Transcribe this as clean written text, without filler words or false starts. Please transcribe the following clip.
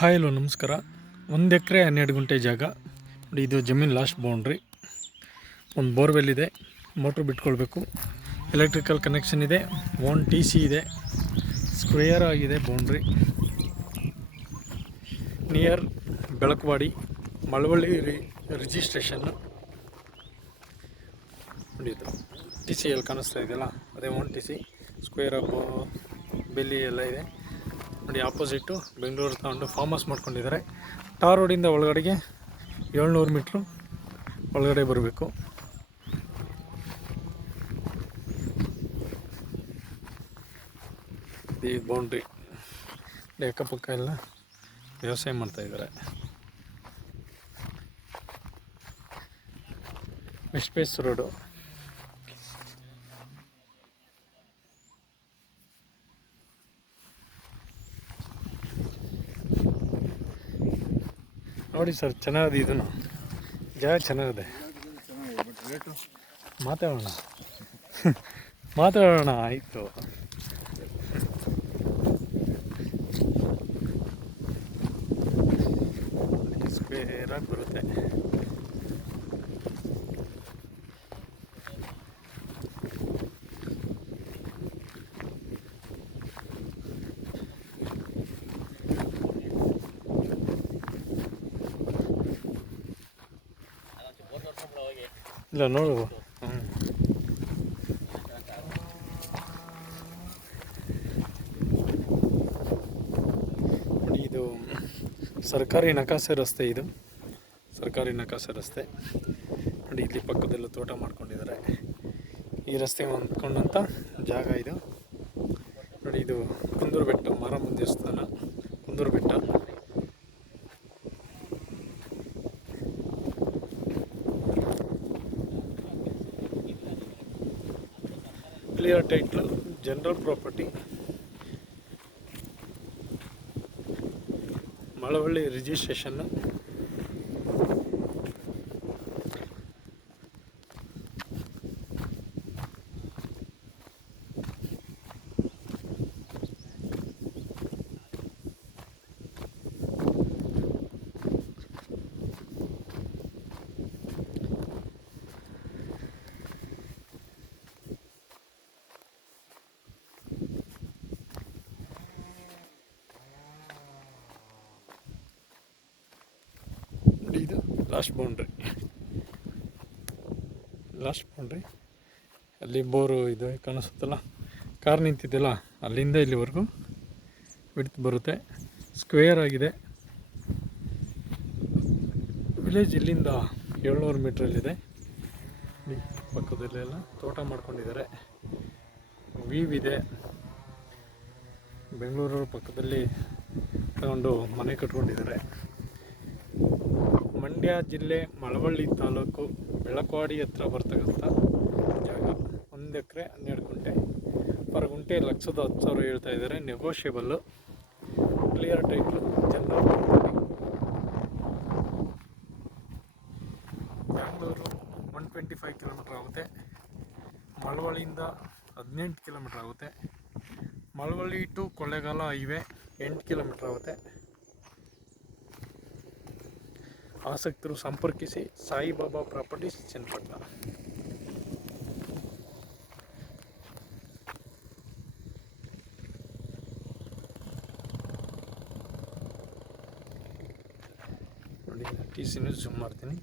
Hi hello ನಮಸ್ಕಾರ. 1 ಎಕರೆ 12 ಗುಂಟೆ ಜಾಗ ನೋಡಿ. ಇದು ಜಮೀನು ಲಾಸ್ಟ್ ಬೌಂಡ್ರಿ. ಒಂದು ಬೋರ್ವೆಲ್ ಇದೆ, ಮೋಟ್ರ್ ಬಿಟ್ಕೊಳ್ಬೇಕು, ಎಲೆಕ್ಟ್ರಿಕಲ್ ಕನೆಕ್ಷನ್ ಇದೆ, 1 TC ಇದೆ, ಸ್ಕ್ವೇರ್ ಆಗಿದೆ boundary. Near Belakavadi Malavalli registration ನೋಡಿ. ಇದು TC ಎಲ್ಲಿ ಕಾಣಿಸ್ತಾ ಇದೆಯಲ್ಲ ಅದೇ 1 TC. ಸ್ಕ್ವೇರ್ ಆಫ್ ಬೆಲ್ಲಿ ಎಲ್ಲ ಇದೆ ನೋಡಿ. ಆಪೋಸಿಟ್ಟು ಬೆಂಗಳೂರು ತಗೊಂಡು ಫಾರ್ಮ್ ಹೌಸ್ ಮಾಡ್ಕೊಂಡಿದ್ದಾರೆ. ಟಾರ್ ರೋಡಿಂದ ಒಳಗಡೆಗೆ 700 ಮೀಟ್ರು ಒಳಗಡೆ ಬರಬೇಕು. ಈ ಬೌಂಡ್ರಿ ಅಕ್ಕಪಕ್ಕ ಎಲ್ಲ ವ್ಯವಸಾಯ ಮಾಡ್ತಾಯಿದ್ದಾರೆ. ವೆಸ್ಟ್ ಫೇಸ್ ರೋಡು ನೋಡಿ ಸರ್. ಚೆನ್ನಾಗಿದೆ, ಇದನ್ನು ಜಾಗ ಚೆನ್ನಾಗಿದೆ. ಮಾತಾಡೋಣ ಆಯಿತು. ಸ್ಕ್ವೇರಾಗಿ ಬರುತ್ತೆ. ಇಲ್ಲ ನೋಡು. ನೋಡಿ, ಇದು ಸರ್ಕಾರಿ ನಕಾಸೆ ರಸ್ತೆ. ಇದು ಸರ್ಕಾರಿ ನಕಾಸೆ ರಸ್ತೆ ನೋಡಿ. ಇಲ್ಲಿ ಪಕ್ಕದಲ್ಲೂ ತೋಟ ಮಾಡ್ಕೊಂಡಿದ್ದಾರೆ. ಈ ರಸ್ತೆ ಹೊಂದ್ಕೊಂಡಂಥ ಜಾಗ ಇದು ನೋಡಿ. ಇದು ಕುಂದೂರು ಬೆಟ್ಟ, ಮಾರಮ್ಮನ ದೇವಸ್ಥಾನ, ಕುಂದೂರು ಬೆಟ್ಟ. Clear title, general property, Malavalli registration. ಇದು ಲಾಸ್ಟ್ ಬೌಂಡ್ರಿ. ಅಲ್ಲಿ ಬೋರು ಇದು ಕಾಣಿಸುತ್ತಲ್ಲ, ಕಾರ್ ನಿಂತಿದ್ದೆಲ್ಲ ಅಲ್ಲಿಂದ ಇಲ್ಲಿವರೆಗೂ ವಿಡ್ತ್ ಬರುತ್ತೆ. ಸ್ಕ್ವೇರ್ ಆಗಿದೆ. ವಿಲೇಜ್ ಇಲ್ಲಿಂದ 700 ಮೀಟ್ರಲ್ಲಿದೆ. ಪಕ್ಕದಲ್ಲೆಲ್ಲ ತೋಟ ಮಾಡ್ಕೊಂಡಿದ್ದಾರೆ. ವೀವ್ ಇದೆ. ಬೆಂಗಳೂರು ಪಕ್ಕದಲ್ಲಿ ತಗೊಂಡು ಮನೆ ಕಟ್ಕೊಂಡಿದ್ದಾರೆ. ಮಂಡ್ಯ ಜಿಲ್ಲೆ ಮಳವಳ್ಳಿ ತಾಲೂಕು ಬೆಳಕವಾಡಿ ಹತ್ರ ಬರ್ತಕ್ಕಂಥ ಜಾಗ. 1 ಎಕರೆ 12 ಗುಂಟೆ. ಪರ್ ಗುಂಟೆ 1,10,000 ಹೇಳ್ತಾ ಇದ್ದಾರೆ. Negotiable. Clear title, general Bengaluru 125 kilometre ಆಗುತ್ತೆ. ಮಳವಳ್ಳಿಯಿಂದ 18 ಕಿಲೋಮೀಟ್ರ್ ಆಗುತ್ತೆ. Malavalli to Kollegal highway 8 kilometre ಆಗುತ್ತೆ. ಆಸಕ್ತರು ಸಂಪರ್ಕಿಸಿ. ಸಾಯಿಬಾಬಾ ಪ್ರಾಪರ್ಟೀಸ್, ಚನ್ನಪಟ್ಟಣ. ನೋಡಿ, TC ಝೂಮ್ ಮಾಡ್ತೀನಿ.